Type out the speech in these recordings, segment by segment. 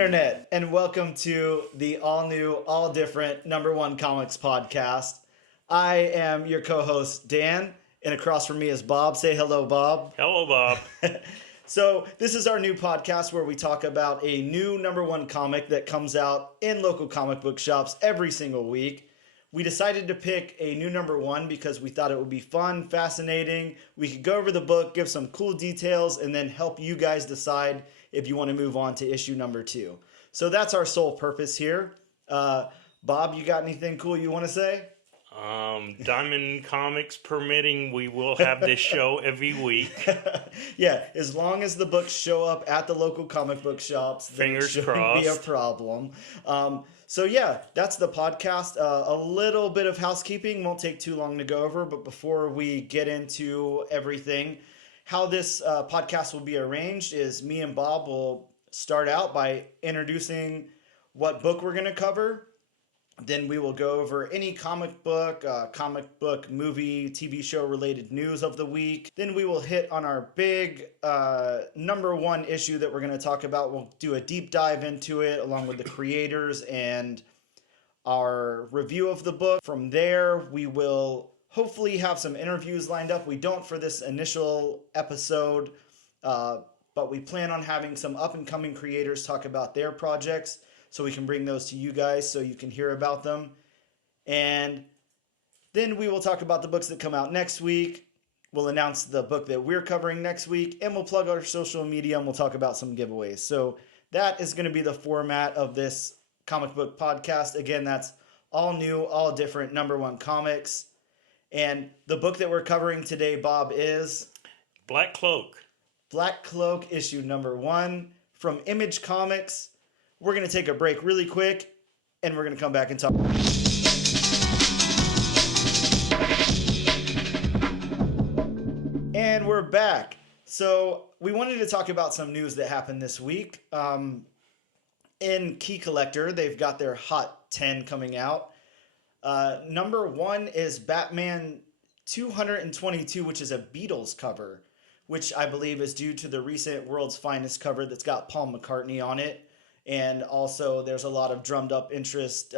Internet, and welcome to the all-new, all-different number one comics podcast. I am your co-host, Dan, and across from me is Bob. Say hello, Bob. Hello, Bob. So this is our new podcast where we talk about a new number one comic that comes out in local comic book shops every single week. We decided to pick a new number one because we thought it would be fun, fascinating. We could go over the book, give some cool details, and then help you guys decide if you want to move on to issue number 2. So that's our sole purpose here. Bob, you got anything cool you want to say? Diamond Comics permitting, we will have this show every week. Yeah, as long as the books show up at the local comic book shops, Fingers there shouldn't be a crossed. problem. So yeah, that's the podcast. A little bit of housekeeping, won't take too long to go over, but before we get into everything, how this podcast will be arranged is me and Bob will start out by introducing what book we're going to cover. Then we will go over any comic book, movie, TV show related news of the week. Then we will hit on our big number one issue that we're going to talk about. We'll do a deep dive into it along with the creators and our review of the book. From there, we will hopefully have some interviews lined up. We don't for this initial episode, but we plan on having some up-and-coming creators talk about their projects, so we can bring those to you guys so you can hear about them. And then we will talk about the books that come out next week. We'll announce the book that we're covering next week, and we'll plug our social media, and we'll talk about some giveaways. So that is going to be the format of this comic book podcast. Again, that's all new, all different, number one comics. And the book that we're covering today, Bob, is Black Cloak. Black Cloak, issue number 1 from Image Comics. We're going to take a break really quick, and we're going to come back and talk. And we're back. So we wanted to talk about some news that happened this week. In Key Collector, they've got their Hot 10 coming out. Number 1 is Batman 222, which is a Beatles cover, which I believe is due to the recent World's Finest cover that's got Paul McCartney on it. And also, there's a lot of drummed up interest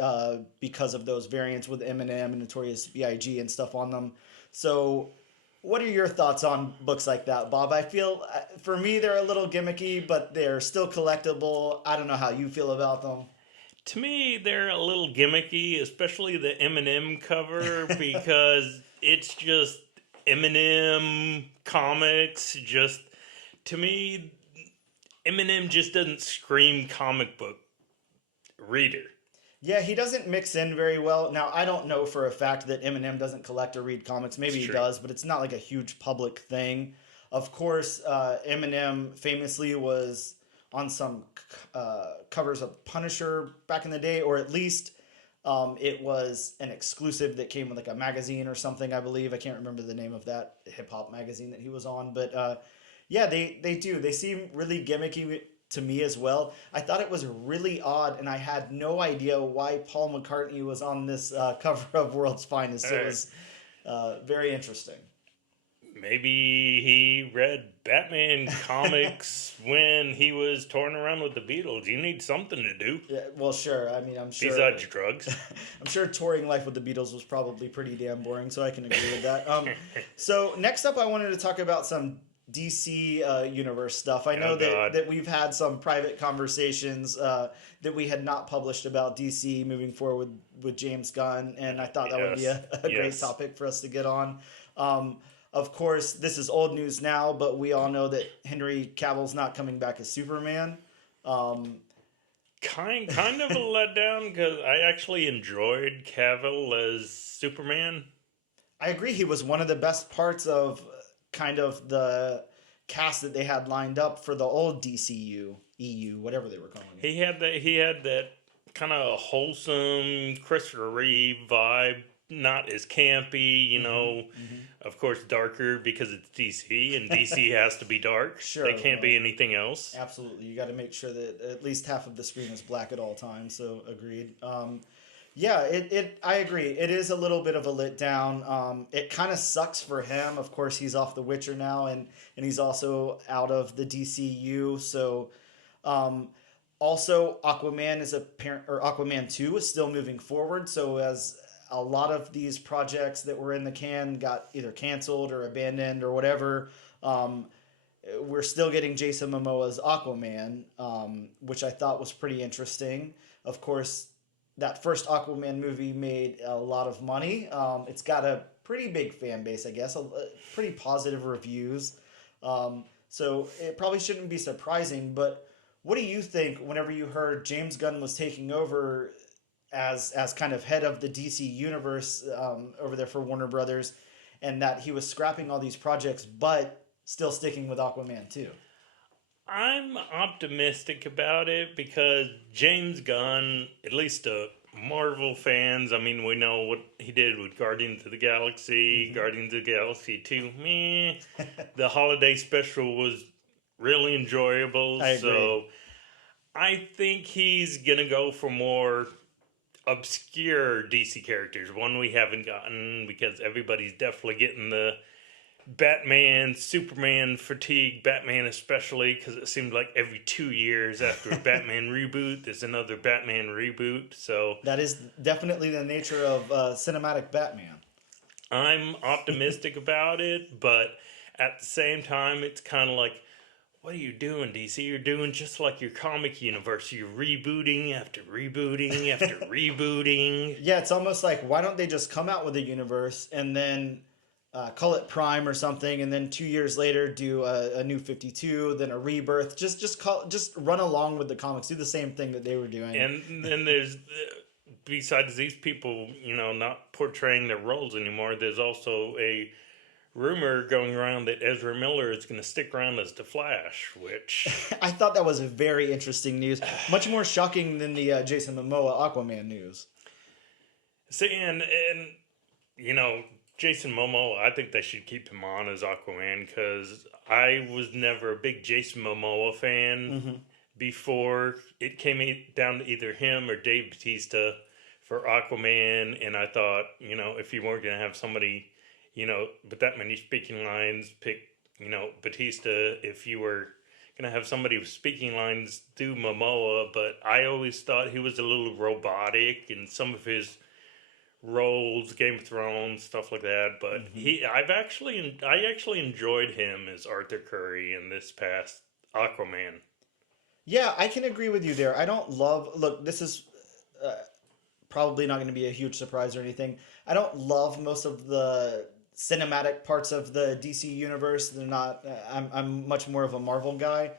because of those variants with Eminem and Notorious B.I.G. and stuff on them. So, what are your thoughts on books like that, Bob? I feel, for me, they're a little gimmicky, but they're still collectible. I don't know how you feel about them. To me, they're a little gimmicky, especially the Eminem cover, because it's just Eminem comics. Just, to me, Eminem just doesn't scream comic book reader. Yeah, he doesn't mix in very well. Now, I don't know for a fact that Eminem doesn't collect or read comics. Maybe he does, but it's not like a huge public thing. Of course, Eminem famously was on some covers of Punisher back in the day, or at least it was an exclusive that came with like a magazine or something, I believe. I can't remember the name of that hip-hop magazine that he was on, but yeah, they do. They seem really gimmicky to me as well. I thought it was really odd, and I had no idea why Paul McCartney was on this cover of World's Finest. It was very interesting. Maybe he read Batman comics when he was touring around with the Beatles. You need something to do. Yeah, well, sure. I mean, I'm sure. Besides drugs. I'm sure touring life with the Beatles was probably pretty damn boring, so I can agree with that. So next up, I wanted to talk about some DC universe stuff. I know that we've had some private conversations that we had not published about DC moving forward with James Gunn, and I thought that would be a great topic for us to get on. Of course, this is old news now, but we all know that Henry Cavill's not coming back as Superman. Kind of a letdown, because I actually enjoyed Cavill as Superman. I agree. He was one of the best parts of kind of the cast that they had lined up for the old DCU, EU, whatever they were calling it. He had that kind of wholesome Christopher Reeve vibe, not as campy, you know. Mm-hmm. Of course, darker because it's DC, and DC has to be dark. Sure, they can't be anything else. Absolutely, you got to make sure that at least half of the screen is black at all times. So agreed. Yeah, I agree. It is a little bit of a letdown. It kind of sucks for him. Of course, he's off The Witcher now, and he's also out of the DCU. So Also, Aquaman is Aquaman 2 is still moving forward. So as a lot of these projects that were in the can got either canceled or abandoned or whatever, um, we're still getting Jason Momoa's Aquaman, which I thought was pretty interesting. Of course, that first Aquaman movie made a lot of money. It's got a pretty big fan base, I guess, pretty positive reviews. So it probably shouldn't be surprising. But what do you think whenever you heard James Gunn was taking over as kind of head of the DC universe over there for Warner Brothers, and that he was scrapping all these projects, but still sticking with Aquaman too? I'm optimistic about it because James Gunn, at least Marvel fans, I mean, we know what he did with Guardians of the Galaxy, Guardians of the Galaxy 2. Meh. The holiday special was really enjoyable. I agree. So I think he's going to go for more obscure DC characters, one we haven't gotten, because everybody's definitely getting the Batman, Superman fatigue, Batman especially, because it seemed like every 2 years after a Batman reboot, there's another Batman reboot. So That is definitely the nature of cinematic Batman. I'm optimistic about it, but at the same time, it's kind of like, what are you doing, DC? You're doing just like your comic universe. You're rebooting after rebooting after rebooting. Yeah, it's almost like, why don't they just come out with a universe and then call it Prime or something, and then 2 years later do a new 52, then a rebirth. Just run along with the comics. Do the same thing that they were doing. And then there's, besides these people, not portraying their roles anymore, there's also a rumor going around that Ezra Miller is going to stick around as the Flash, which I thought that was very interesting news. Much more shocking than the Jason Momoa Aquaman news. see, and Jason Momoa, I think they should keep him on as Aquaman, because I was never a big Jason Momoa fan before it came down to either him or Dave Bautista for Aquaman, and I thought, if you weren't going to have somebody, with that many speaking lines, pick, Bautista. If you were going to have somebody with speaking lines, do Momoa, but I always thought he was a little robotic in some of his roles, Game of Thrones, stuff like that. But I actually enjoyed him as Arthur Curry in this past Aquaman. Yeah, I can agree with you there. I don't love... Look, this is probably not going to be a huge surprise or anything. I don't love most of the cinematic parts of the DC universe. They're not... I'm much more of a Marvel guy.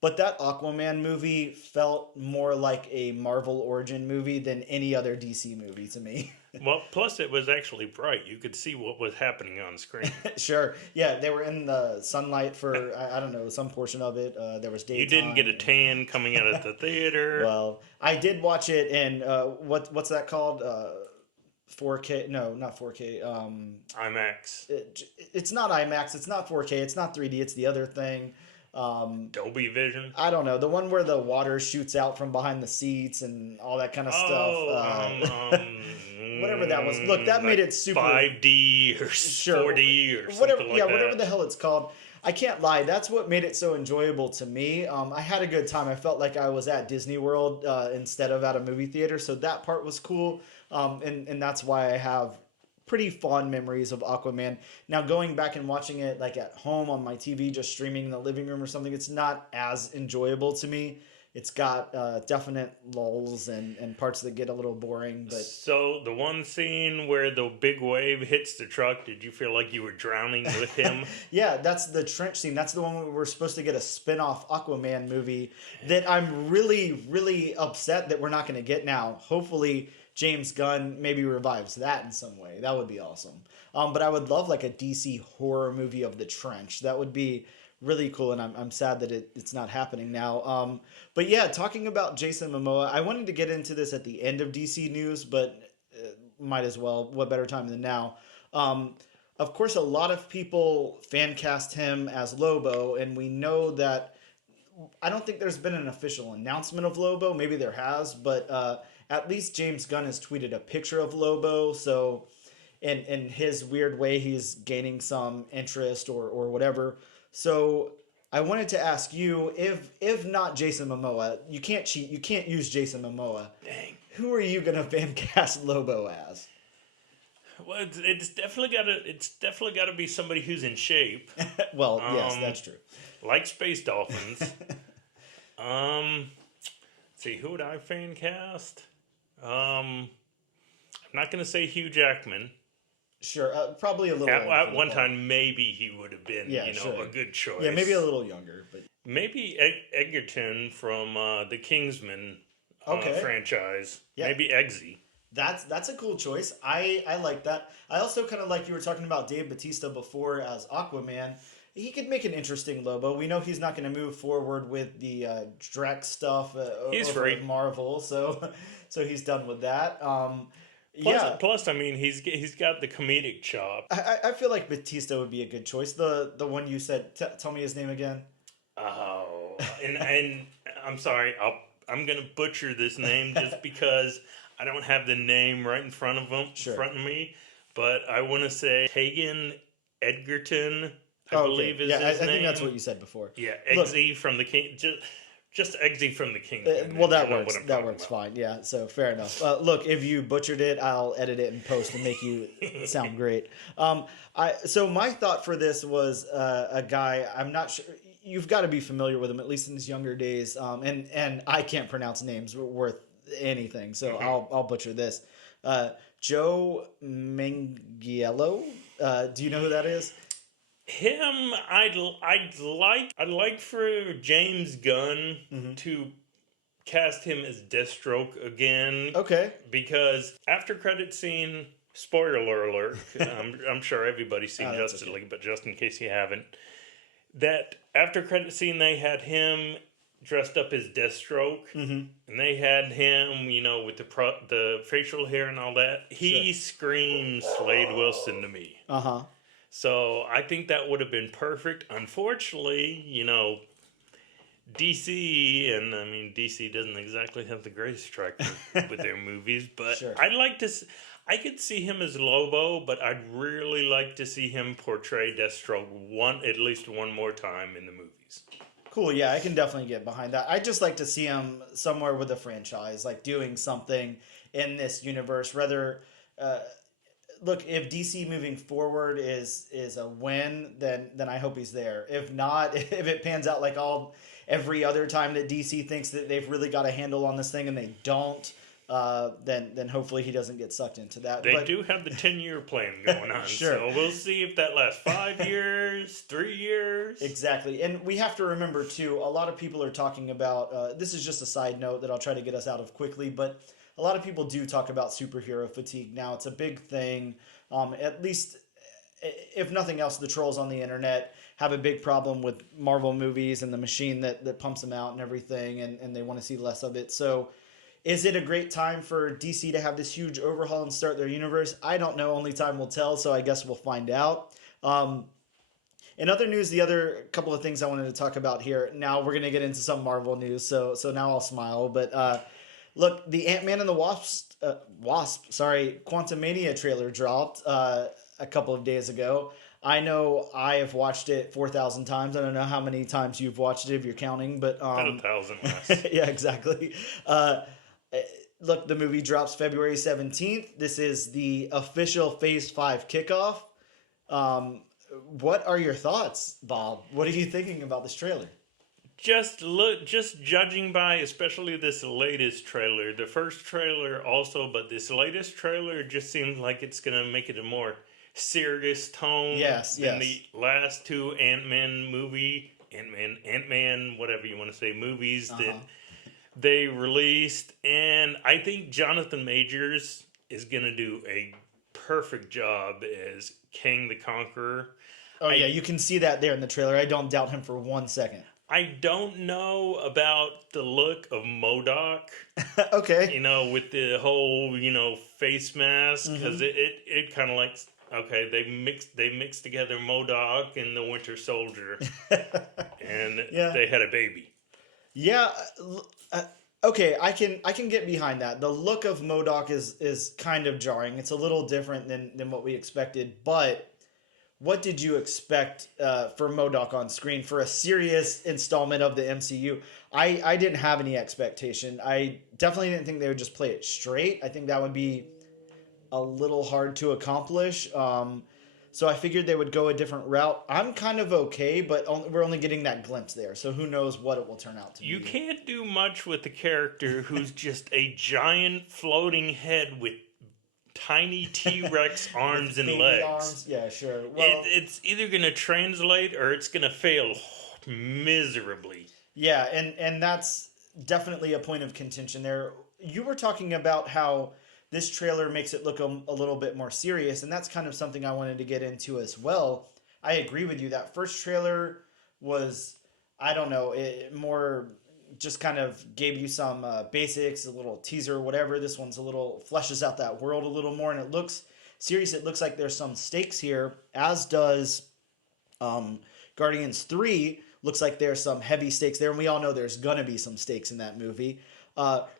But that Aquaman movie felt more like a Marvel origin movie than any other DC movie to me. Well, plus it was actually bright. You could see what was happening on screen. Sure. Yeah, they were in the sunlight for, I don't know, some portion of it. There was daytime. You didn't get a tan coming out of the theater. Well, I did watch it in, what's that called? 4K? No, not 4K. IMAX. It's not IMAX. It's not 4K. It's not 3D. It's the other thing. Dolby Vision. I don't know, the one where the water shoots out from behind the seats and all that kind of stuff. Whatever that was. Look, that made it super 5D or 4D or whatever. something like that. Whatever the hell it's called. I can't lie. That's what made it so enjoyable to me. I had a good time. I felt like I was at Disney World instead of at a movie theater. So that part was cool. And that's why I have pretty fond memories of Aquaman. Now, going back and watching it like at home on my TV, just streaming in the living room or something, it's not as enjoyable to me. It's got definite lulls and parts that get a little boring. But so the one scene where the big wave hits the truck, did you feel like you were drowning with him? Yeah, that's the trench scene. That's the one where we're supposed to get a spin-off Aquaman movie that I'm really, really upset that we're not going to get now. Hopefully James Gunn maybe revives that in some way. That would be awesome. But I would love like a DC horror movie of the trench. That would be really cool, and I'm sad that it's not happening now. But yeah, talking about Jason Momoa, I wanted to get into this at the end of DC news, but might as well. What better time than now? Of course, a lot of people fan cast him as Lobo, and we know that I don't think there's been an official announcement of Lobo. Maybe there has, but at least James Gunn has tweeted a picture of Lobo, so in his weird way, he's gaining some interest or whatever. So I wanted to ask you, if not Jason Momoa, you can't cheat. You can't use Jason Momoa. Dang. Who are you gonna fan cast Lobo as? Well, it's definitely gotta be somebody who's in shape, Well, yes, that's true. like space dolphins. Let's see, who would I fan cast? I'm not gonna say Hugh Jackman. Sure, probably a little. old for At the one part. time, maybe he would have been, Yeah, sure. a good choice. Yeah, maybe a little younger, but Maybe Egerton from the Kingsman Okay. franchise. Yeah. Maybe Eggsy. that's a cool choice. I like that. I also kind of like you were talking about Dave Bautista before as Aquaman. He could make an interesting Lobo. We know he's not going to move forward with the Drex stuff He's over free. at Marvel, so he's done with that. Plus, I mean, he's got the comedic chop. I feel like Batista would be a good choice. The one you said. Tell me his name again. Oh, and I'm sorry, I'm gonna butcher this name just because I don't have the name right in front of me. But I want to say Hagen Edgerton. I believe is his name. I think that's what you said before. Yeah, Eggsy from the King. Just Eggsy from the Kingdom. Well, that works. That works fine. Yeah, so fair enough. Look, if you butchered it, I'll edit it and post and make you sound great. So my thought for this was a guy. I'm not sure. You've got to be familiar with him, at least in his younger days. And I can't pronounce names worth anything, so I'll butcher this. Joe Manganiello. Do you know who that is? Him, I'd like for James Gunn to cast him as Deathstroke again. Okay. Because after credit scene, spoiler alert, I'm sure everybody's seen Justice League, but just in case you haven't, that after credit scene they had him dressed up as Deathstroke, and they had him, with the facial hair and all that. He screams Slade Wilson to me. So I think that would have been perfect. Unfortunately, DC, and I mean DC doesn't exactly have the greatest track with their movies, but Sure. I could see him as Lobo, but I'd really like to see him portray Deathstroke at least one more time in the movies. Cool, yeah, I can definitely get behind that. I'd just like to see him somewhere with a franchise, like doing something in this universe. Rather, look, if DC moving forward is a win, then I hope he's there. If not, if it pans out like every other time that DC thinks that they've really got a handle on this thing and they don't, then hopefully he doesn't get sucked into that. They do have the 10-year plan going on, Sure. So we'll see if that lasts 5 years, 3 years. Exactly. And we have to remember, too, a lot of people are talking about, this is just a side note that I'll try to get us out of quickly, but a lot of people do talk about superhero fatigue now. It's a big thing. At least, if nothing else, the trolls on the internet have a big problem with Marvel movies and the machine that pumps them out and everything, and they want to see less of it. So is it a great time for DC to have this huge overhaul and start their universe? I don't know. Only time will tell, so I guess we'll find out. In other news, the other couple of things I wanted to talk about here. Now we're going to get into some Marvel news, so now I'll smile. But look, the Ant-Man and the Wasp, Quantumania trailer dropped a couple of days ago. I know I have watched it 4,000 times. I don't know how many times you've watched it if you're counting, but About 1,000 less. yeah, exactly. Look, the movie drops February 17th. This is the official Phase 5 kickoff. What are your thoughts, Bob? What are you thinking about this trailer? Just judging by especially this latest trailer, the first trailer also, but this latest trailer just seems like it's going to make it a more serious tone than the last two Ant-Man, whatever you want to say, movies that they released. And I think Jonathan Majors is going to do a perfect job as King the Conqueror. Oh, yeah, you can see that there in the trailer. I don't doubt him for 1 second. I don't know about the look of MODOK. Okay. With the whole, face mask, because it kind of like, okay, they mixed together MODOK and the Winter Soldier, and they had a baby. Yeah. Okay, I can get behind that. The look of MODOK is kind of jarring. It's a little different than what we expected, but what did you expect for MODOK on screen for a serious installment of the MCU? I didn't have any expectation. I definitely didn't think they would just play it straight. I think that would be a little hard to accomplish. So I figured they would go a different route. I'm kind of okay, but we're only getting that glimpse there. So who knows what it will turn out to You be. can't do much with the character who's just a giant floating head with tiny T-Rex arms and Baby legs. arms. Yeah, sure. Well, It's either going to translate or it's going to fail miserably. yeah, and that's definitely a point of contention there. You were talking about how this trailer makes it look a little bit more serious, and that's kind of something I wanted to get into as well. I agree with you. That first trailer was, I don't know, it more just kind of gave you some basics, a little teaser, whatever. This one's a little fleshes out that world a little more, and it looks serious. It looks like there's some stakes here, as does Guardians 3. Looks like there's some heavy stakes there, and we all know there's gonna be some stakes in that movie.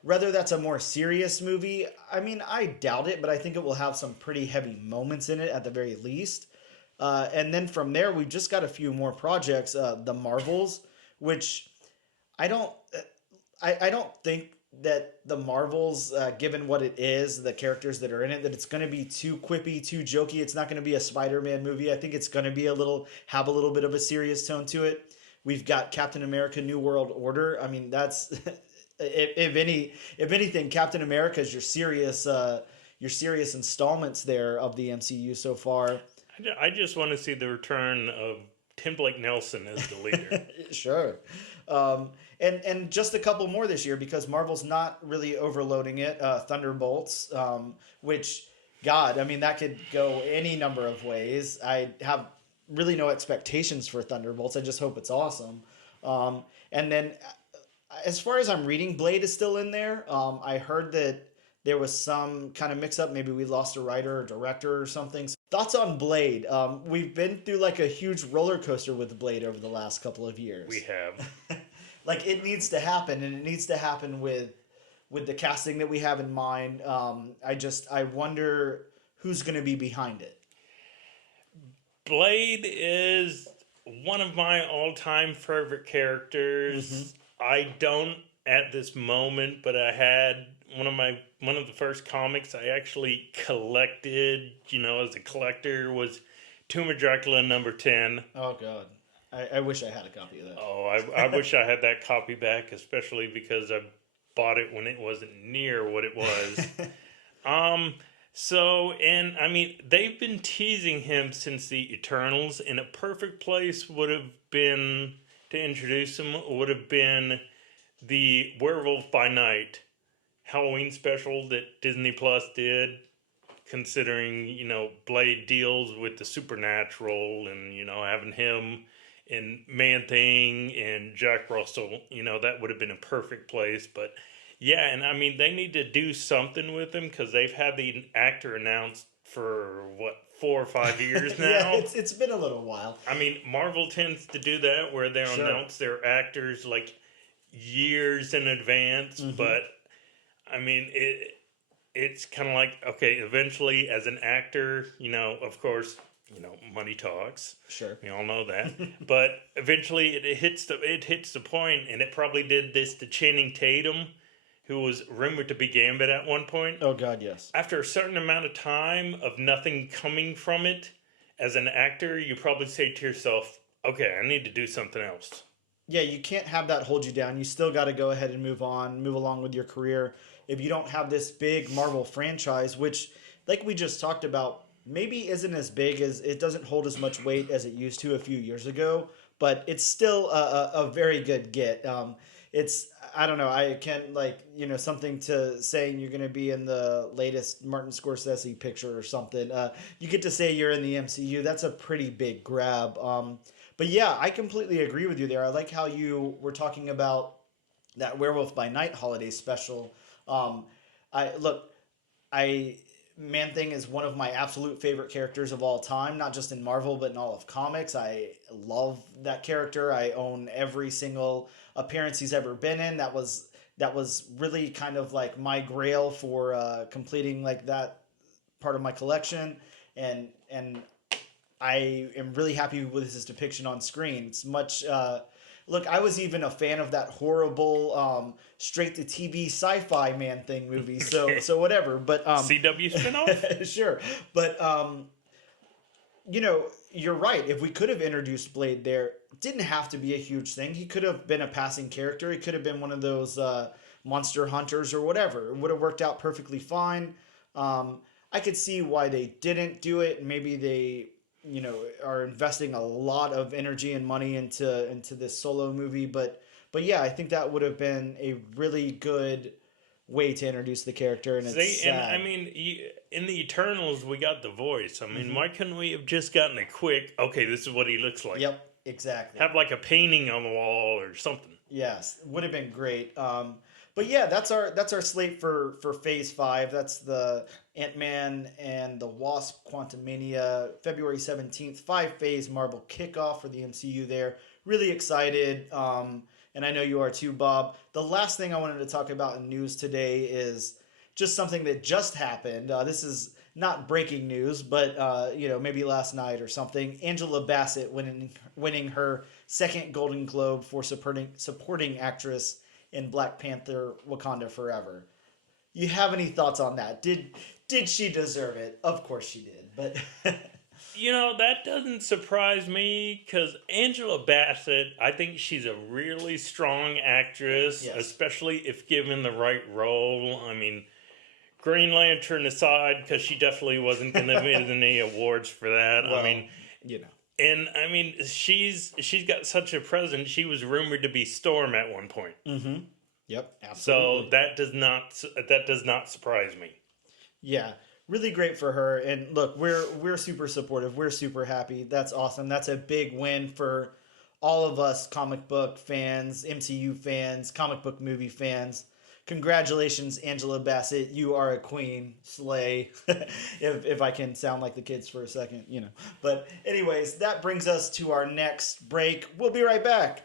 Whether that's a more serious movie, I mean, I doubt it, but I think it will have some pretty heavy moments in it at the very least. And then from there, we've just got a few more projects. The Marvels, which I don't, I don't think that the Marvels, given what it is, the characters that are in it, that it's going to be too quippy, too jokey. It's not going to be a Spider-Man movie. I think it's going to be have a little bit of a serious tone to it. We've got Captain America: New World Order. I mean, that's if anything, Captain America is your serious installments there of the MCU so far. I just want to see the return of Tim Blake Nelson as the leader. Sure. And just a couple more this year because Marvel's not really overloading it. Thunderbolts, which, God, I mean, that could go any number of ways. I have really no expectations for Thunderbolts. I just hope it's awesome. And then as far as I'm reading, Blade is still in there. I heard that there was some kind of mix up. Maybe we lost a writer or director or something. So, thoughts on Blade? We've been through like a huge roller coaster with Blade over the last couple of years. We have. Like it needs to happen, and it needs to happen with the casting that we have in mind. I wonder who's going to be behind it. Blade is one of my all-time favorite characters. Mm-hmm. I don't at this moment, but I had one of the first comics I actually collected, as a collector, was Tomb of Dracula #10. Oh God. I wish I had a copy of that. Oh, I wish I had that copy back, especially because I bought it when it wasn't near what it was. So, and I mean, they've been teasing him since the Eternals, and a perfect place would have been to introduce him would have been the Werewolf by Night Halloween special that Disney Plus did, considering, Blade deals with the supernatural and, having him and Man-Thing and Jack Russell, that would have been a perfect place. But yeah, and I mean, they need to do something with him because they've had the actor announced for 4 or 5 years now. Yeah, it's been a little while. I mean, Marvel tends to do that where they announce their actors like years in advance, mm-hmm. But I mean, it's kind of like, okay, eventually as an actor, of course, money talks. Sure. We all know that. But eventually it hits the point, and it probably did this to Channing Tatum, who was rumored to be Gambit at one point. Oh, God, yes. After a certain amount of time of nothing coming from it, as an actor, you probably say to yourself, okay, I need to do something else. Yeah, you can't have that hold you down. You still got to go ahead and move along with your career. If you don't have this big Marvel franchise, which, like we just talked about, maybe isn't as big as, it doesn't hold as much weight as it used to a few years ago, but it's still a very good get. It's, I don't know, I can't, something to saying you're going to be in the latest Martin Scorsese picture or something. You get to say you're in the MCU. That's a pretty big grab. But yeah, I completely agree with you there. I like how you were talking about that Werewolf by Night holiday special. Man-Thing is one of my absolute favorite characters of all time, not just in Marvel, but in all of comics. I love that character. I own every single appearance he's ever been in. That was really kind of like my grail for completing like that part of my collection. And I am really happy with his depiction on screen. It's much. Look, I was even a fan of that horrible straight to TV sci-fi Man Thing movie. So Okay. so whatever. But CW spinoff? sure. But you know, you're right. If we could have introduced Blade there, it didn't have to be a huge thing. He could have been a passing character. He could have been one of those monster hunters or whatever. It would have worked out perfectly fine. I could see why they didn't do it. Maybe they, are investing a lot of energy and money into this solo movie. But yeah, I think that would have been a really good way to introduce the character. And it's See, and sad. I mean, in the Eternals, we got the voice. I mean, why couldn't we have just gotten a quick, okay, this is what he looks like? Yep, exactly. Have like a painting on the wall or something. Yes, would have been great. But yeah, that's our slate for Phase 5. That's the Ant-Man and the Wasp Quantumania, February 17th, 5-phase Marvel kickoff for the MCU there. Really excited. And I know you are too, Bob. The last thing I wanted to talk about in news today is just something that just happened. This is not breaking news, but maybe last night or something. Angela Bassett winning her second Golden Globe for supporting actress in Black Panther: Wakanda Forever. You have any thoughts on that? Did she deserve it? Of course she did, but That doesn't surprise me because Angela Bassett, I think she's a really strong actress, Yes. especially if given the right role. I mean, Green Lantern aside, because she definitely wasn't going to win any awards for that. well, I mean, and I mean, she's got such a presence. She was rumored to be Storm at one point. Mm-hmm. Yep, So absolutely. that does not surprise me. Yeah, really great for her. And look, we're super supportive. We're super happy. That's awesome. That's a big win for all of us comic book fans, MCU fans, comic book movie fans. Congratulations, Angela Bassett. You are a queen. Slay. if I can sound like the kids for a second, But anyways, that brings us to our next break. We'll be right back.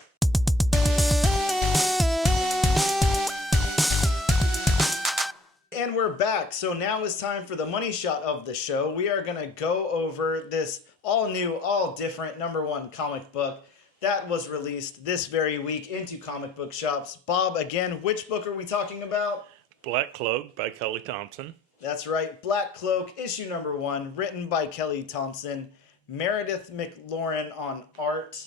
And we're back. So now is time for the money shot of the show. We are going to go over this all new, all different #1 comic book that was released this very week into comic book shops. Bob, again, which book are we talking about? Black Cloak by Kelly Thompson. That's right. Black Cloak, issue #1, written by Kelly Thompson, Meredith McClaren on art.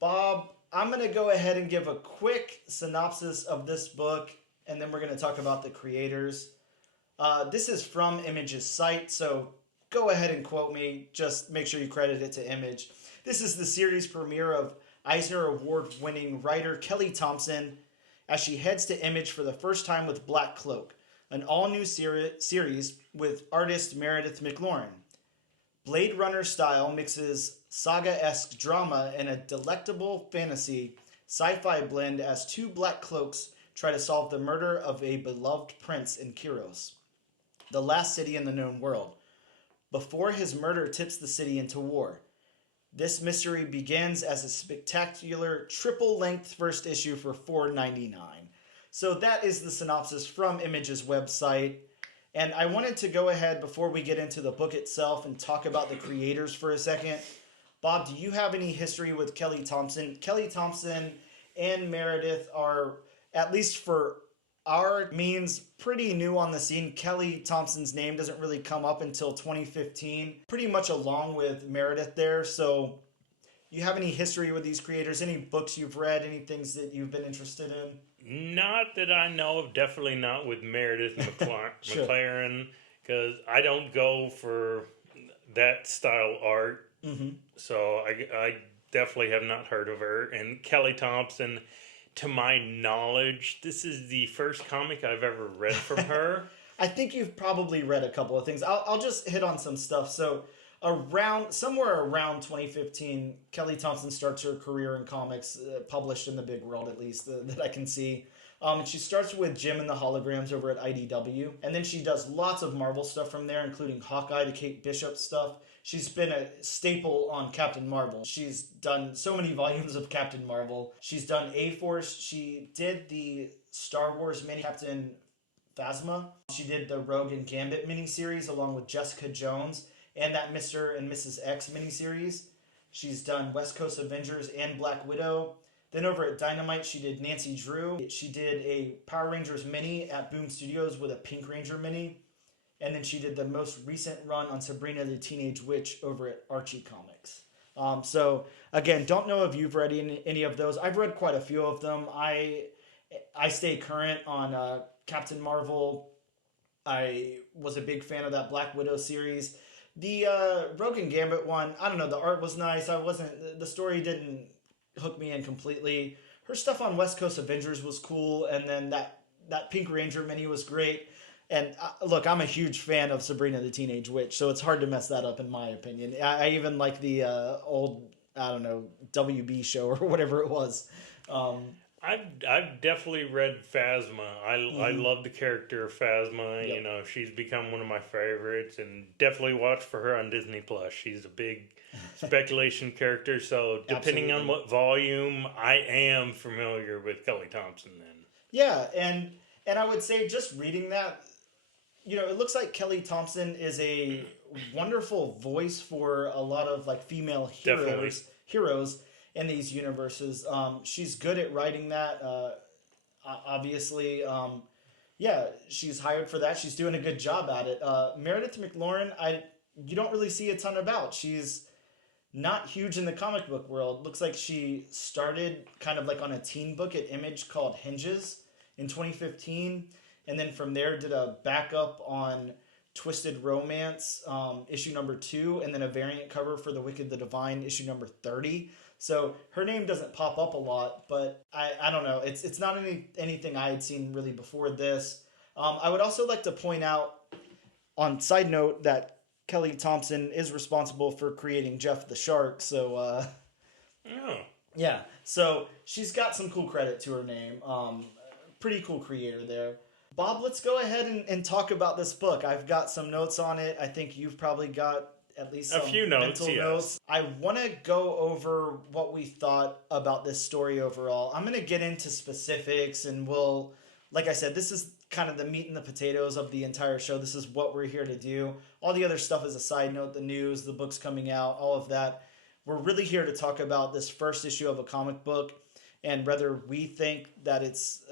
Bob, I'm going to go ahead and give a quick synopsis of this book, and then we're going to talk about the creators. This is from Image's site, so go ahead and quote me. Just make sure you credit it to Image. This is the series premiere of Eisner Award-winning writer Kelly Thompson as she heads to Image for the first time with Black Cloak, an all-new series with artist Meredith McClaren. Blade Runner style mixes saga-esque drama and a delectable fantasy sci-fi blend as two Black Cloaks try to solve the murder of a beloved prince in Kyros, the last city in the known world, before his murder tips the city into war. This mystery begins as a spectacular triple-length first issue for $4.99. So that is the synopsis from Image's website. And I wanted to go ahead before we get into the book itself and talk about the creators for a second. Bob, do you have any history with Kelly Thompson? Kelly Thompson and Meredith are, at least for our means, pretty new on the scene. Kelly Thompson's name doesn't really come up until 2015, pretty much along with Meredith there. So you have any history with these creators? Any books you've read? Any things that you've been interested in? Not that I know of. Definitely not with Meredith Sure. McClaren, because I don't go for that style art. Mm-hmm. So I definitely have not heard of her. And Kelly Thompson, to my knowledge, this is the first comic I've ever read from her. I think you've probably read a couple of things. I'll just hit on some stuff. So somewhere around 2015, Kelly Thompson starts her career in comics, published in the big world at least, that I can see. She starts with Jim and the Holograms over at IDW, and then she does lots of Marvel stuff from there, including Hawkeye to Kate Bishop stuff. She's been a staple on Captain Marvel. She's done so many volumes of Captain Marvel. She's done A-Force. She did the Star Wars mini Captain Phasma. She did the Rogue and Gambit miniseries along with Jessica Jones. and that Mr. and Mrs. X miniseries. She's done West Coast Avengers and Black Widow. Then over at Dynamite, she did Nancy Drew. She did a Power Rangers mini at Boom Studios with a Pink Ranger mini. And then she did the most recent run on Sabrina the Teenage Witch over at Archie Comics. So, again, don't know if you've read any of those. I've read quite a few of them. I stay current on Captain Marvel. I was a big fan of that Black Widow series. The Rogue and Gambit one, I don't know, the art was nice. The story didn't hook me in completely. Her stuff on West Coast Avengers was cool, and then that Pink Ranger mini was great. And look, I'm a huge fan of Sabrina the Teenage Witch, so it's hard to mess that up in my opinion. I even like the old, I don't know, WB show or whatever it was. I've definitely read Phasma. I love the character of Phasma. Yep. You know, she's become one of my favorites, and definitely watch for her on Disney Plus. She's a big speculation character. So depending on what volume, I am familiar with Kelly Thompson. Then yeah, and I would say just reading that, you know, it looks like Kelly Thompson is a wonderful voice for a lot of like female heroes in these universes. She's good at writing that. Obviously, yeah, she's hired for that. She's doing a good job at it. Meredith McClaren, you don't really see a ton about. She's not huge in the comic book world. Looks like she started kind of like on a teen book at Image called Hinges in 2015. And then from there did a backup on Twisted Romance, issue number 2, and then a variant cover for The Wicked the Divine, issue number 30. So her name doesn't pop up a lot, but I don't know. It's not anything I had seen really before this. I would also like to point out, on side note, that Kelly Thompson is responsible for creating Jeff the Shark. So yeah, so she's got some cool credit to her name. Pretty cool creator there. Bob, let's go ahead and talk about this book. I've got some notes on it. I think you've probably got at least some mental notes. I want to go over what we thought about this story overall. I'm going to get into specifics, and we'll, like I said, this is kind of the meat and the potatoes of the entire show. This is what we're here to do. All the other stuff is a side note, the news, the books coming out, all of that. We're really here to talk about this first issue of a comic book and whether we think that it's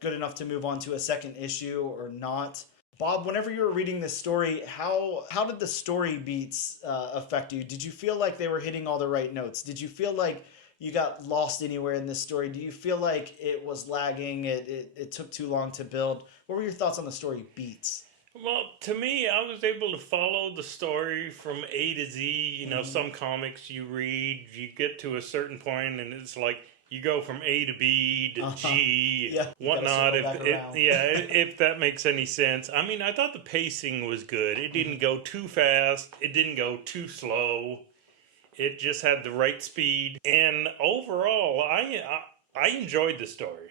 good enough to move on to a second issue or not. Bob, whenever you were reading this story, how did the story beats affect you? Did you feel like they were hitting all the right notes? Did you feel like you got lost anywhere in this story? Do you feel like it was lagging? It took too long to build? What were your thoughts on the story beats? well, to me, I was able to follow the story from A to Z. You know, some comics you read, you get to a certain point, and it's like you go from A to B to G, whatnot. If that makes any sense. I mean, I thought the pacing was good. It didn't go too fast. It didn't go too slow. It just had the right speed. And overall, I enjoyed the story.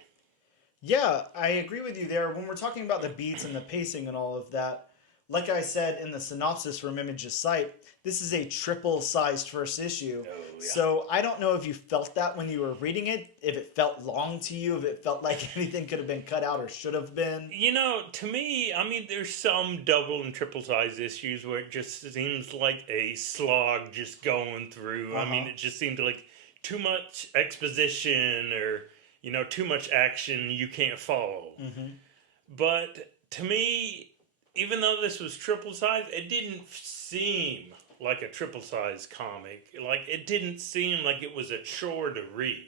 Yeah, I agree with you there. When we're talking about the beats and the pacing and all of that, like I said in the synopsis from Image's site, this is a triple-sized first issue. Oh, yeah. So I don't know if you felt that when you were reading it, if it felt long to you, if it felt like anything could have been cut out or should have been. You know, to me, I mean, there's some double and triple-sized issues where it just seems like a slog just going through. I mean, it just seemed like too much exposition or, you know, too much action you can't follow. But to me, even though this was triple-sized, it didn't seem like a triple-sized comic. Like, it didn't seem like it was a chore to read.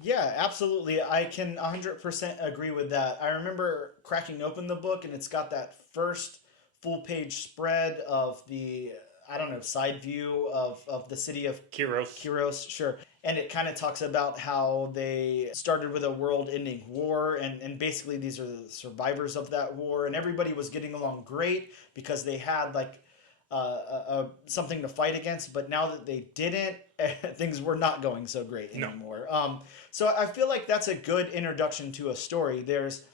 Yeah, absolutely. I can 100% agree with that. I remember cracking open the book, and it's got that first full-page spread of the, I don't know, side view of the city of Kyros, sure. And it kind of talks about how they started with a world-ending war, and basically these are the survivors of that war, and everybody was getting along great because they had like something to fight against, but now that they didn't, things were not going so great anymore. So I feel like that's a good introduction to a story. There's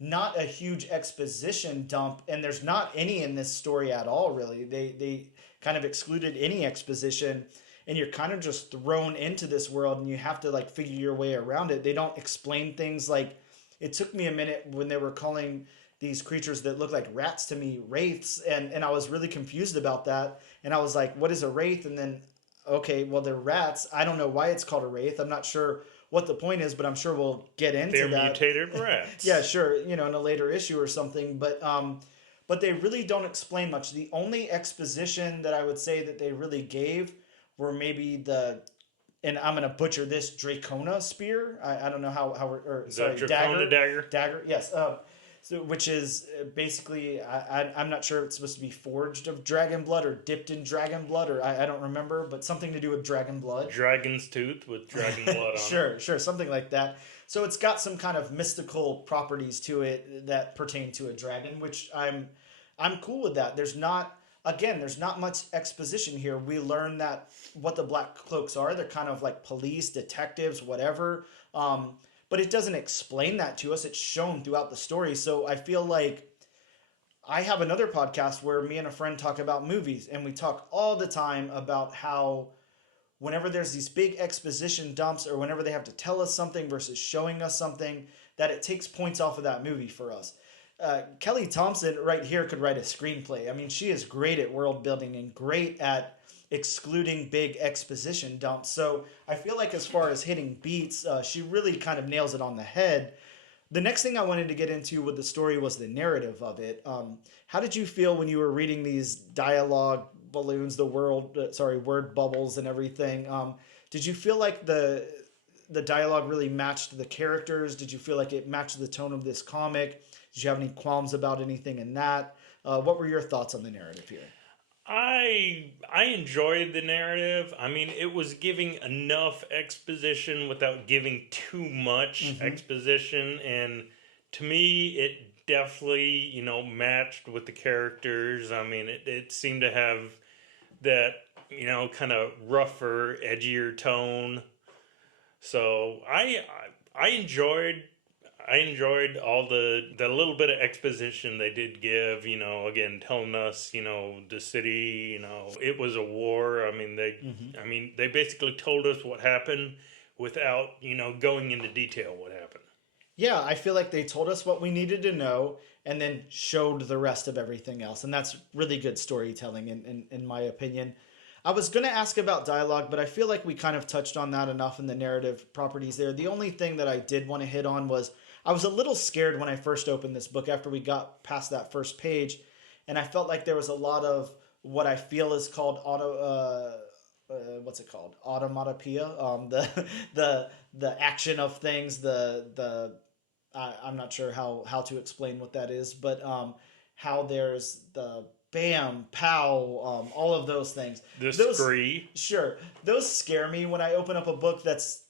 not a huge exposition dump, and there's not any in this story at all, really. They kind of excluded any exposition, and you're kind of just thrown into this world, and you have to like figure your way around it. They don't explain things like, it took me a minute when they were calling these creatures that look like rats to me, wraiths, and I was really confused about that. And I was like, what is a wraith? And then, okay, well, they're rats. I don't know why it's called a wraith. I'm not sure what the point is, but I'm sure we'll get into They're that. mutated rats. Yeah, sure, in a later issue or something, but they really don't explain much. The only exposition that I would say that they really gave were maybe and I'm gonna butcher this, Dracona spear. I don't know how we're, or sorry, Dracona dagger. Dagger, yes. So which is basically, I'm not sure if it's supposed to be forged of dragon blood or dipped in dragon blood, or I don't remember, but something to do with dragon blood. Dragon's tooth with dragon blood on it. Sure, something like that. So it's got some kind of mystical properties to it that pertain to a dragon, which I'm cool with that. There's not much exposition here. We learn that what the Black Cloaks are. They're kind of like police, detectives, whatever. But it doesn't explain that to us. It's shown throughout the story. So I feel like I have another podcast where me and a friend talk about movies, and we talk all the time about how whenever there's these big exposition dumps or whenever they have to tell us something versus showing us something, that it takes points off of that movie for us. Kelly Thompson right here could write a screenplay. I mean, she is great at world building and great at excluding big exposition dumps. So I feel like as far as hitting beats, she really kind of nails it on the head. The next thing I wanted to get into with the story was the narrative of it. How did you feel when you were reading these dialogue balloons, word bubbles and everything? Did you feel like the dialogue really matched the characters? Did you feel like it matched the tone of this comic? Did you have any qualms about anything in that? What were your thoughts on the narrative here? I enjoyed the narrative. I mean, it was giving enough exposition without giving too much exposition, and to me, it definitely matched with the characters. I mean, it seemed to have that kind of rougher, edgier tone. So I enjoyed all the little bit of exposition they did give, again, telling us, the city, it was a war. I mean, they basically told us what happened without, going into detail what happened. Yeah, I feel like they told us what we needed to know and then showed the rest of everything else. And that's really good storytelling, in my opinion. I was going to ask about dialogue, but I feel like we kind of touched on that enough in the narrative properties there. The only thing that I did want to hit on was I was a little scared when I first opened this book after we got past that first page, and I felt like there was a lot of what I feel is called automatopoeia. The action of things. I'm not sure how to explain what that is, but how there's the bam, pow, all of those things. Scree. Sure, those scare me when I open up a book that's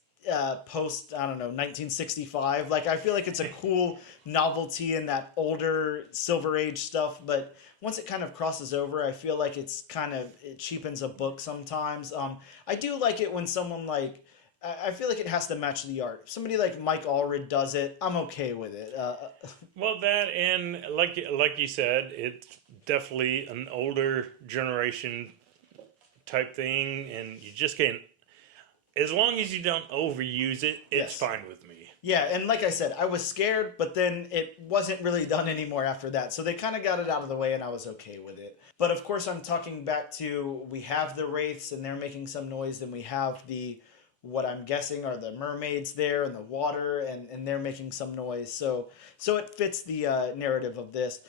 post 1965. Like, I feel like it's a cool novelty in that older Silver Age stuff, but once it kind of crosses over, I feel like it cheapens a book sometimes. I do like it when someone I feel like it has to match the art. If somebody like Mike Allred does it, I'm okay with it. Well, that, and like you said, it's definitely an older generation type thing, and you just can't. As long as you don't overuse it, it's fine with me. Yeah, and like I said, I was scared, but then it wasn't really done anymore after that. So they kind of got it out of the way, and I was okay with it. But of course, I'm talking back to, we have the wraiths, and they're making some noise. Then we have what I'm guessing are the mermaids there in the water, and they're making some noise. So it fits the narrative of this.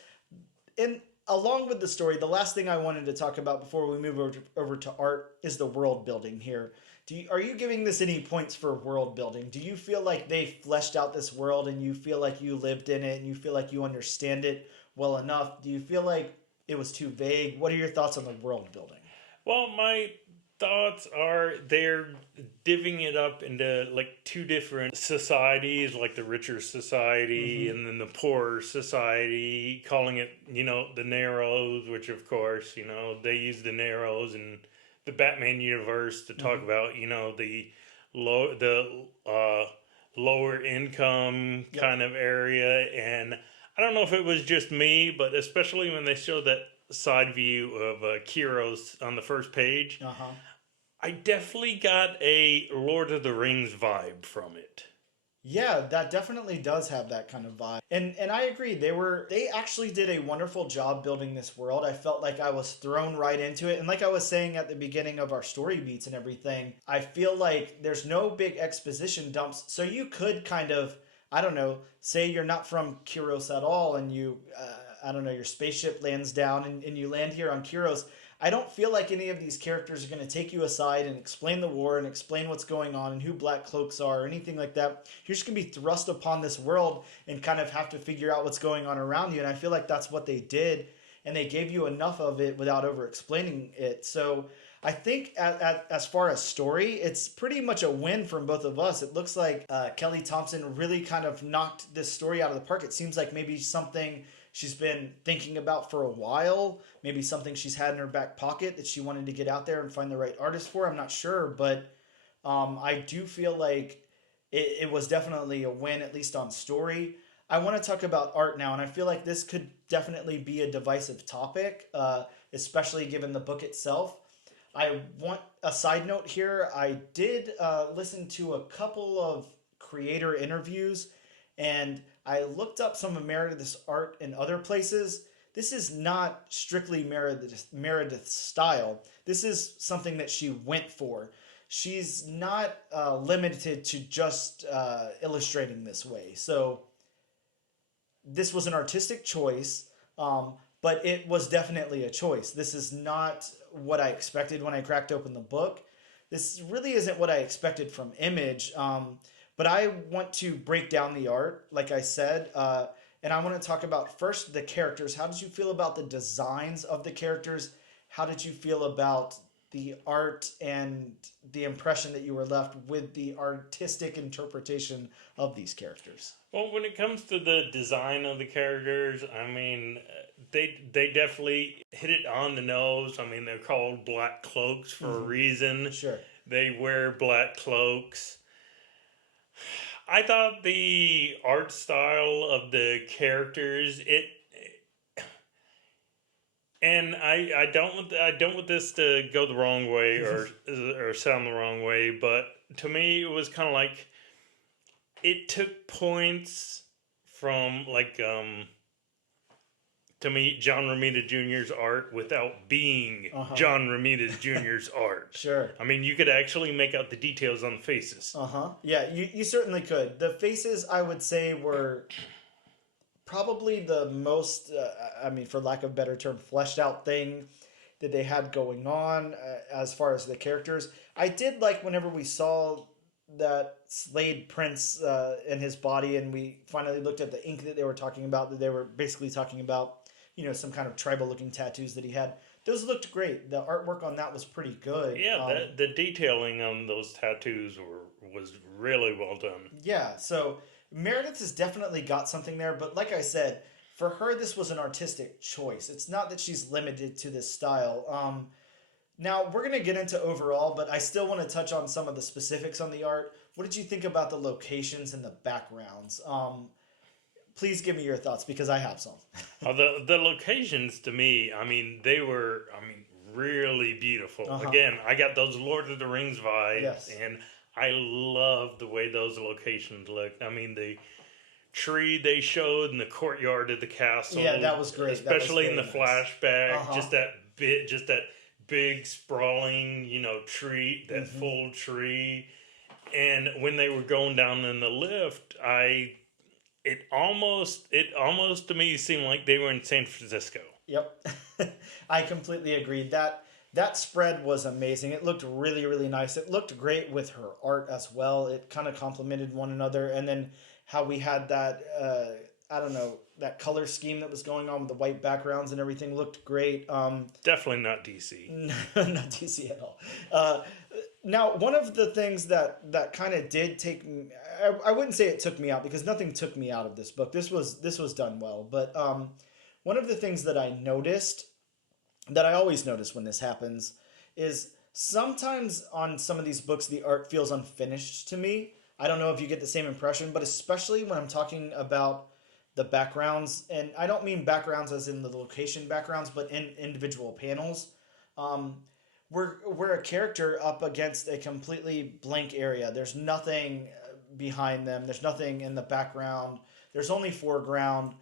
And along with the story, the last thing I wanted to talk about before we move over to art is the world building here. Are you giving this any points for world building? Do you feel like they fleshed out this world and you feel like you lived in it and you feel like you understand it well enough? Do you feel like it was too vague? What are your thoughts on the world building? Well, my thoughts are they're divvying it up into two different societies, like the richer society and then the poorer society, calling it, the Narrows, which of course, they use the Narrows and the Batman universe to talk about, the lower income kind of area. And I don't know if it was just me, but especially when they showed that side view of Kiros on the first page, I definitely got a Lord of the Rings vibe from it. Yeah, that definitely does have that kind of vibe. And I agree. They actually did a wonderful job building this world. I felt like I was thrown right into it. And like I was saying at the beginning of our story beats and everything, I feel like there's no big exposition dumps. So you could kind of, I don't know, say you're not from Kyros at all and you I don't know, your spaceship lands down and you land here on Kyros. I don't feel like any of these characters are going to take you aside and explain the war and explain what's going on and who Black Cloaks are or anything like that. You're just going to be thrust upon this world and kind of have to figure out what's going on around you. And I feel like that's what they did. And they gave you enough of it without over explaining it. So I think as far as story, it's pretty much a win from both of us. It looks like Kelly Thompson really kind of knocked this story out of the park. It seems like maybe something she's been thinking about for a while, maybe something she's had in her back pocket that she wanted to get out there and find the right artist for. I'm not sure, but I do feel like it was definitely a win, at least on story. I want to talk about art now, and I feel like this could definitely be a divisive topic, especially given the book itself. I want a side note here. I did listen to a couple of creator interviews, and I looked up some of Meredith's art in other places. This is not strictly Meredith's style. This is something that she went for. She's not limited to just illustrating this way. So this was an artistic choice, but it was definitely a choice. This is not what I expected when I cracked open the book. This really isn't what I expected from Image. But I want to break down the art, like I said, and I want to talk about first the characters. How did you feel about the designs of the characters? How did you feel about the art and the impression that you were left with the artistic interpretation of these characters? Well, when it comes to the design of the characters, I mean, they definitely hit it on the nose. I mean, they're called Black Cloaks for a reason. Sure. They wear black cloaks. I thought the art style of the characters, and I don't want this to go the wrong way or sound the wrong way, but to me it was kind of like it took points from like to me John Romita Jr.'s art without being John Romita Jr.'s art. Sure. I mean, you could actually make out the details on the faces. Yeah, you certainly could. The faces, I would say, were probably the most, I mean, for lack of a better term, fleshed out thing that they had going on as far as the characters. I did like whenever we saw that Slade prints in his body and we finally looked at the ink that they were talking about, that they were basically talking about, you know, some kind of tribal looking tattoos that he had. Those looked great. The artwork on that was pretty good. Yeah, the detailing on those tattoos was really well done. Yeah, so Meredith has definitely got something there, but like I said, for her this was an artistic choice. It's not that she's limited to this style. Now we're gonna get into overall, but I still want to touch on some of the specifics on the art. What did you think about the locations and the backgrounds? Please give me your thoughts because I have some. The locations to me, I mean, they were, I mean, really beautiful. Again, I got those Lord of the Rings vibes, Yes. and I love the way those locations look. I mean, the tree they showed in the courtyard of the castle. Yeah, that was great. Especially in the very nice. flashback, just that big sprawling, you know, tree, that full tree. And when they were going down in the lift, it almost to me seemed like they were in San Francisco. Yep. I completely agreed. That spread was amazing. It looked really, really nice. It looked great with her art as well. It kind of complemented one another. And then how we had that, I don't know, that color scheme that was going on with the white backgrounds and everything looked great. Definitely not DC. Not DC at all. Now, one of the things that kind of did take me, I wouldn't say it took me out because nothing took me out of this book. This was done well. But one of the things that I noticed, that I always notice when this happens, is sometimes on some of these books, the art feels unfinished to me. I don't know if you get the same impression, but especially when I'm talking about the backgrounds, and I don't mean backgrounds as in the location backgrounds, but in individual panels. We're a character up against a completely blank area. There's nothing behind them. There's nothing in the background. There's only foreground,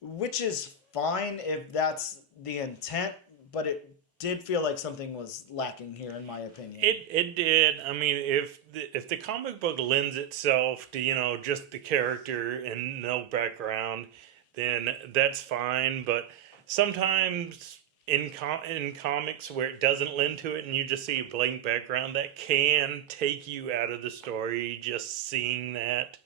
which is fine if that's the intent, but it did feel like something was lacking here, in my opinion. It did. I mean, if the comic book lends itself to just the character and no background, then that's fine. But sometimes in comics where it doesn't lend to it and you just see a blank background, that can take you out of the story. Just seeing that,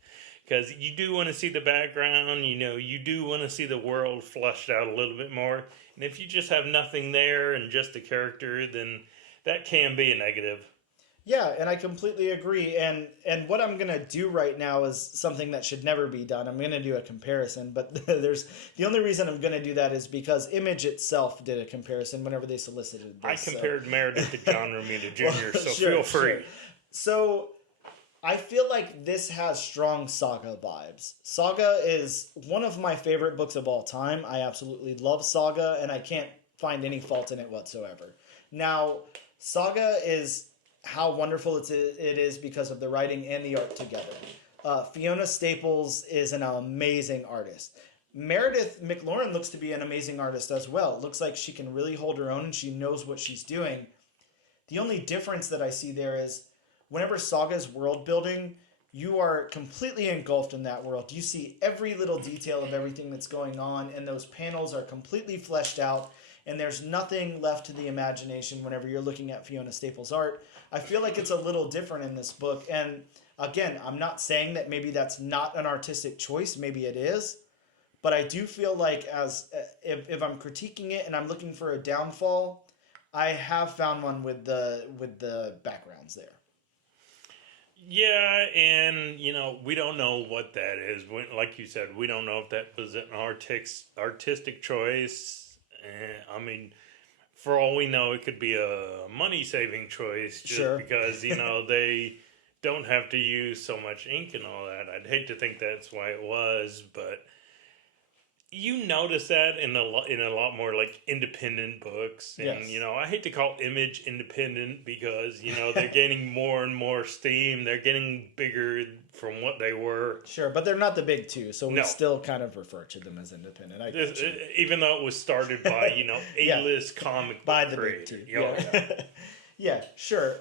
because you do want to see the background. You do want to see the world fleshed out a little bit more. And if you just have nothing there and just the character, then that can be a negative. Yeah, and I completely agree. And what I'm gonna do right now is something that should never be done. I'm gonna do a comparison, but there's the only reason I'm gonna do that is because Image itself did a comparison whenever they solicited this. I compared Meredith to John Romita Jr., so Sure, feel free. sure. So I feel like this has strong Saga vibes. Saga is one of my favorite books of all time. I absolutely love Saga, and I can't find any fault in it whatsoever. Now, Saga is how wonderful it is because of the writing and the art together. Fiona Staples is an amazing artist. Meredith McClaren looks to be an amazing artist as well. It looks like she can really hold her own and she knows what she's doing. The only difference that I see there is whenever Saga's world building, you are completely engulfed in that world. You see every little detail of everything that's going on, and those panels are completely fleshed out, and there's nothing left to the imagination whenever you're looking at Fiona Staples' art. I feel like it's a little different in this book, and again, I'm not saying that maybe that's not an artistic choice. Maybe it is, but I do feel like if I'm critiquing it and I'm looking for a downfall, I have found one with the backgrounds there. Yeah, and we don't know what that is. Like you said, we don't know if that was an artistic choice. I mean, for all we know, it could be a money-saving choice, just Sure. because they don't have to use so much ink and all that. I'd hate to think that's why it was, but you notice that in a lot more like independent books, and Yes. I hate to call Image independent because they're gaining more and more steam. They're getting bigger from what they were. Sure, but they're not the big two, so we No. still kind of refer to them as independent. I get you. Even though it was started by Yeah. A-list comic By book the big creator. two. Yeah. Yeah, sure.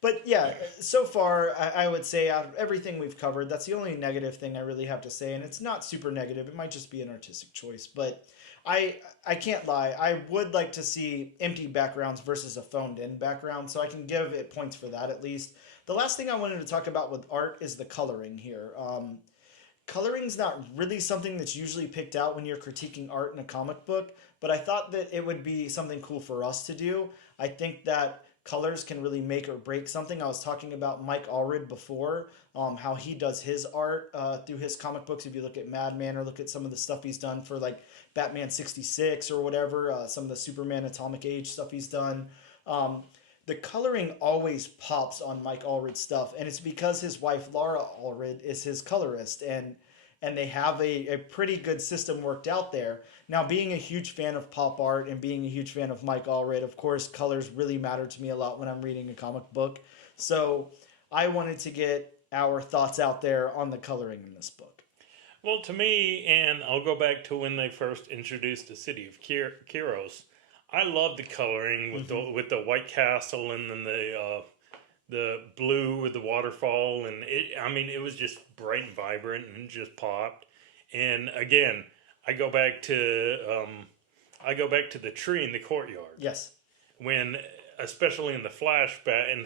But yeah, so far, I would say out of everything we've covered, that's the only negative thing I really have to say, and it's not super negative. It might just be an artistic choice, but I can't lie. I would like to see empty backgrounds versus a phoned-in background, so I can give it points for that at least. The last thing I wanted to talk about with art is the coloring here. Coloring's not really something that's usually picked out when you're critiquing art in a comic book, but I thought that it would be something cool for us to do. I think that colors can really make or break something. I was talking about Mike Allred before, how he does his art through his comic books. If you look at Madman or look at some of the stuff he's done for like Batman 66 or whatever, some of the Superman Atomic Age stuff he's done. The coloring always pops on Mike Allred's stuff, and it's because his wife Laura Allred is his colorist, and they have a pretty good system worked out there. Now, being a huge fan of pop art and being a huge fan of Mike Allred, of course, colors really matter to me a lot when I'm reading a comic book. So I wanted to get our thoughts out there on the coloring in this book. Well, to me, and I'll go back to when they first introduced the city of Kiros, I love the coloring with the White Castle and then the blue with the waterfall, and it was just bright and vibrant and just popped. And again, I go back to the tree in the courtyard. Yes. When, especially in the flashback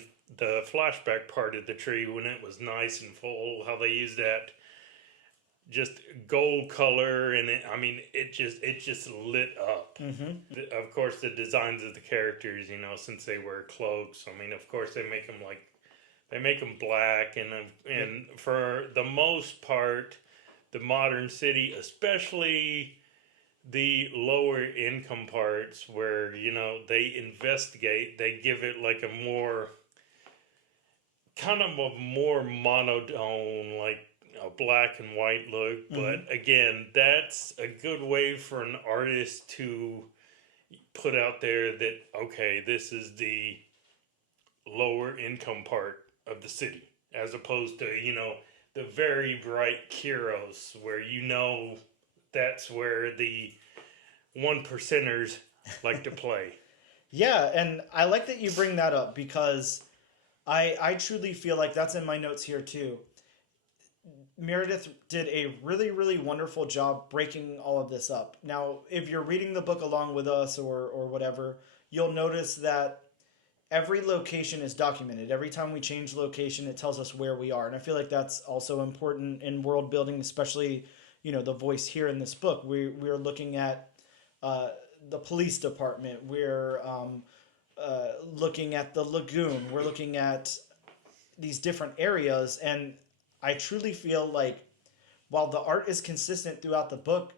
part of the tree, when it was nice and full, how they used that just gold color, and it just lit up. Mm-hmm. Of course, the designs of the characters, since they wear cloaks, of course they make them black, and for the most part, the modern city, especially the lower income parts where they investigate, they give it like a more monotone, like a black and white look. But again, that's a good way for an artist to put out there that, okay, this is the lower income part of the city. as opposed to, the very bright Kyros, where that's where the one percenters like to play. Yeah, and I like that you bring that up because I truly feel like that's in my notes here too. Meredith did a really, really wonderful job breaking all of this up. Now, if you're reading the book along with us or whatever, you'll notice that every location is documented. Every time we change location, it tells us where we are. And I feel like that's also important in world building, especially, the voice here in this book. We're looking at the police department. We're looking at the lagoon. We're looking at these different areas. And I truly feel like while the art is consistent throughout the book,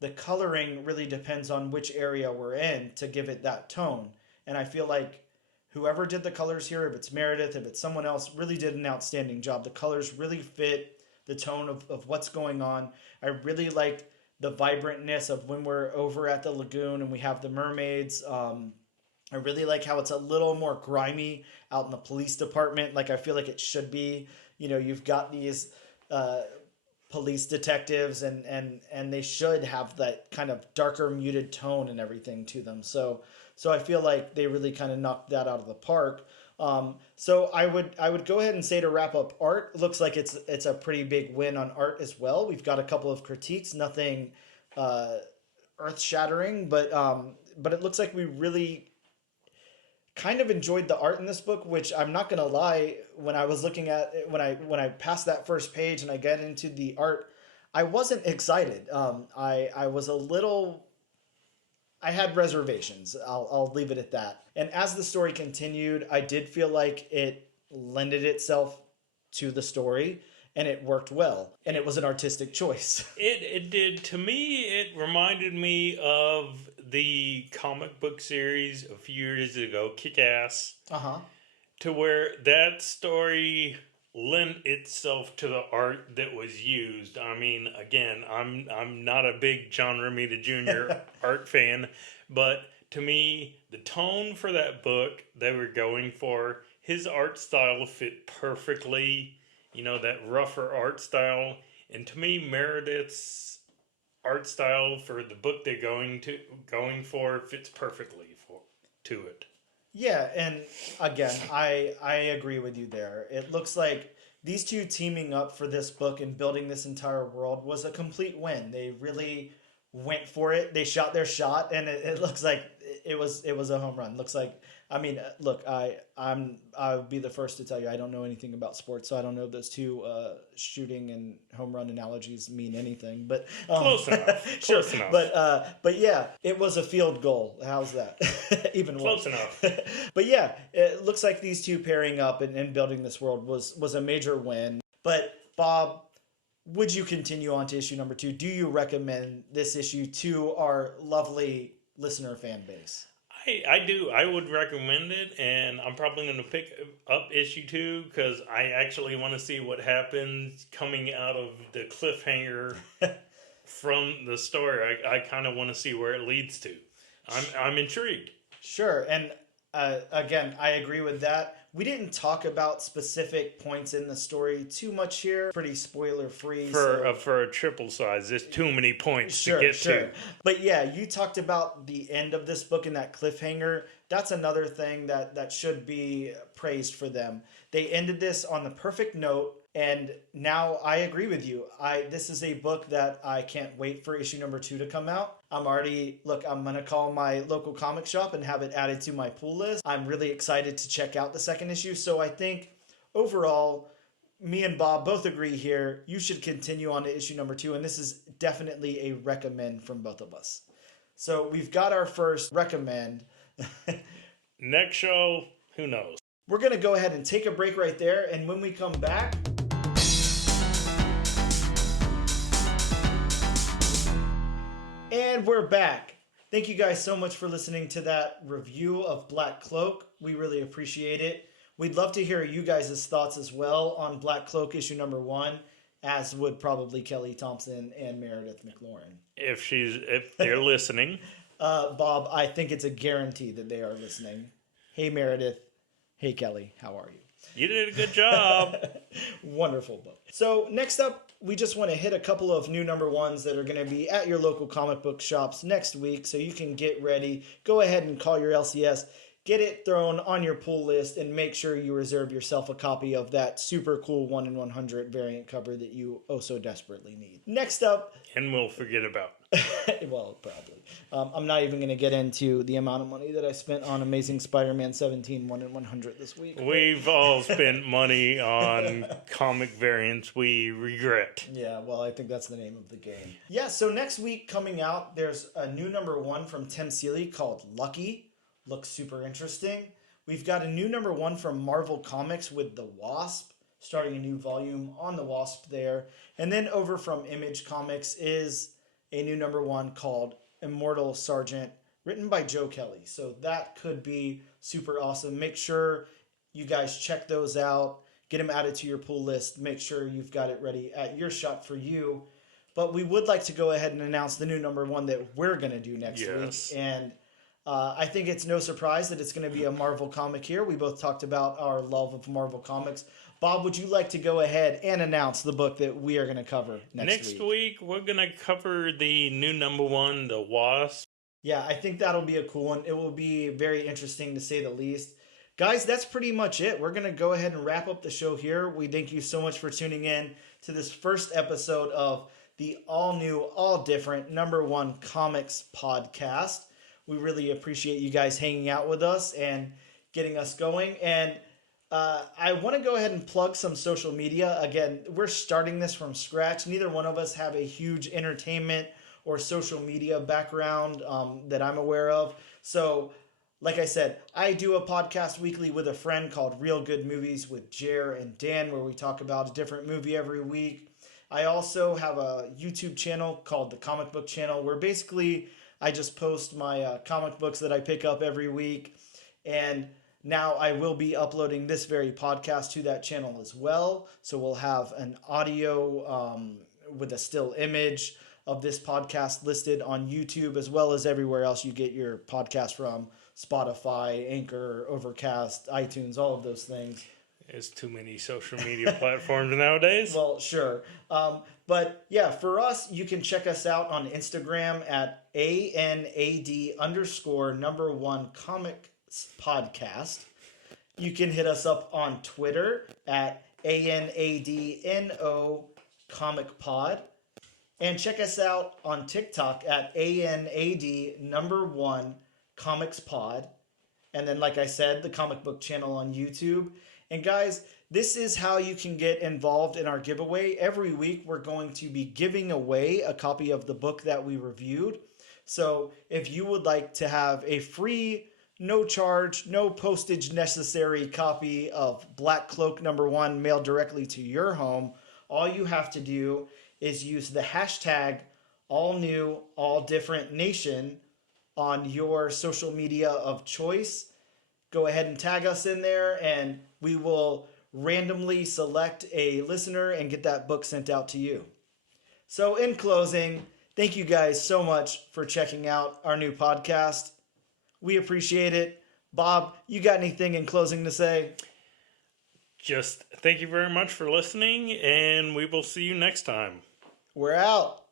the coloring really depends on which area we're in to give it that tone. And I feel like whoever did the colors here, if it's Meredith, if it's someone else, really did an outstanding job. The colors really fit the tone of what's going on. I really like the vibrantness of when we're over at the lagoon and we have the mermaids. I really like how it's a little more grimy out in the police department, like I feel like it should be. You've got these police detectives, and they should have that kind of darker, muted tone and everything to them. So I feel like they really kind of knocked that out of the park. So I would go ahead and say, to wrap up art, looks like it's a pretty big win on art as well. We've got a couple of critiques, nothing earth shattering, but it looks like we really kind of enjoyed the art in this book, which I'm not gonna lie, when I was looking at it, when I passed that first page and I get into the art, I wasn't excited. I was a little, I had reservations. I'll leave it at that. And as the story continued, I did feel like it lended itself to the story and it worked well. And it was an artistic choice. It did. To me, it reminded me of the comic book series a few years ago, Kick-Ass, to where that story lent itself to the art that was used. I mean, again, I'm not a big John Romita Jr. art fan, but to me, the tone for that book they were going for, his art style fit perfectly, that rougher art style. And to me, Meredith's art style for the book they're going for fits perfectly to it. Yeah, and again, I agree with you there. It looks like these two teaming up for this book and building this entire world was a complete win. They really went for it. They shot their shot, and it looks like it was a home run. Looks like, I mean, look, I would be the first to tell you I don't know anything about sports, so I don't know if those two shooting and home run analogies mean anything. But close enough. Sure. Close enough. But yeah, it was a field goal. How's that? Even close worse. enough. But yeah, it looks like these two pairing up and building this world was a major win. But Bob, would you continue on to issue number 2? Do you recommend this issue to our lovely listener fan base? I do. I would recommend it, and I'm probably going to pick up issue 2 because I actually want to see what happens coming out of the cliffhanger from the story. I kind of want to see where it leads to. I'm intrigued. Sure, and again, I agree with that. We didn't talk about specific points in the story too much here. Pretty spoiler free. For a triple size, there's too many points to get to. But yeah, you talked about the end of this book and that cliffhanger. That's another thing that should be praised for them. They ended this on the perfect note. And now I agree with you. This is a book that I can't wait for issue number 2 to come out. I'm going to call my local comic shop and have it added to my pull list. I'm really excited to check out the second issue. So I think overall, me and Bob both agree here. You should continue on to issue number 2. And this is definitely a recommend from both of us. So we've got our first recommend. Next show, who knows? We're going to go ahead and take a break right there. And when we come back, and we're back. Thank you guys so much for listening to that review of Black Cloak. We really appreciate it. We'd love to hear you guys' thoughts as well on Black Cloak issue number 1, as would probably Kelly Thompson and Meredith McClaren. If they're listening. Bob, I think it's a guarantee that they are listening. Hey, Meredith. Hey, Kelly. How are you? You did a good job. Wonderful book. So next up, we just want to hit a couple of new number ones that are going to be at your local comic book shops next week, so you can get ready. Go ahead and call your LCS. Get it thrown on your pull list and make sure you reserve yourself a copy of that super cool 1 in 100 variant cover that you oh so desperately need. Next up... And we'll forget about. Well, probably. I'm not even going to get into the amount of money that I spent on Amazing Spider-Man 17 1 in 100 this week. We've all spent money on comic variants we regret. Yeah, well, I think that's the name of the game. Yeah, so next week coming out, there's a new number one from Tim Seeley called Lucky. Looks super interesting. We've got a new number one from Marvel Comics with The Wasp, starting a new volume on The Wasp there. And then over from Image Comics is a new number one called Immortal Sergeant, written by Joe Kelly. So that could be super awesome. Make sure you guys check those out. Get them added to your pull list. Make sure you've got it ready at your shop for you. But we would like to go ahead and announce the new number one that we're going to do next week. And I think it's no surprise that it's going to be a Marvel comic here. We both talked about our love of Marvel comics. Bob, would you like to go ahead and announce the book that we are going to cover next week? Next week, we're going to cover the new number one, The Wasp. Yeah, I think that'll be a cool one. It will be very interesting to say the least. Guys, that's pretty much it. We're going to go ahead and wrap up the show here. We thank you so much for tuning in to this first episode of the all-new, all-different number one comics podcast. We really appreciate you guys hanging out with us and getting us going. And I want to go ahead and plug some social media. Again, we're starting this from scratch. Neither one of us have a huge entertainment or social media background that I'm aware of. So, like I said, I do a podcast weekly with a friend called Real Good Movies with Jer and Dan, where we talk about a different movie every week. I also have a YouTube channel called The Comic Book Channel, where basically I just post my comic books that I pick up every week. And now I will be uploading this very podcast to that channel as well. So we'll have an audio with a still image of this podcast listed on YouTube, as well as everywhere else you get your podcast from: Spotify, Anchor, Overcast, iTunes, all of those things. There's too many social media platforms nowadays. Well, sure. But yeah, for us, you can check us out on Instagram at ANAD_number1 comics podcast. You can hit us up on Twitter at ANADNO comic pod. And check us out on TikTok at ANAD_1 comics pod. And then, like I said, the comic book channel on YouTube. And guys, this is how you can get involved in our giveaway. Every week, we're going to be giving away a copy of the book that we reviewed. So if you would like to have a free, no charge, no postage necessary copy of Black Cloak #1 mailed directly to your home, all you have to do is use the hashtag #AllNewAllDifferentNation on your social media of choice. Go ahead and tag us in there, and we will randomly select a listener and get that book sent out to you. So in closing, thank you guys so much for checking out our new podcast. We appreciate it. Bob, you got anything in closing to say? Just thank you very much for listening, and we will see you next time. We're out.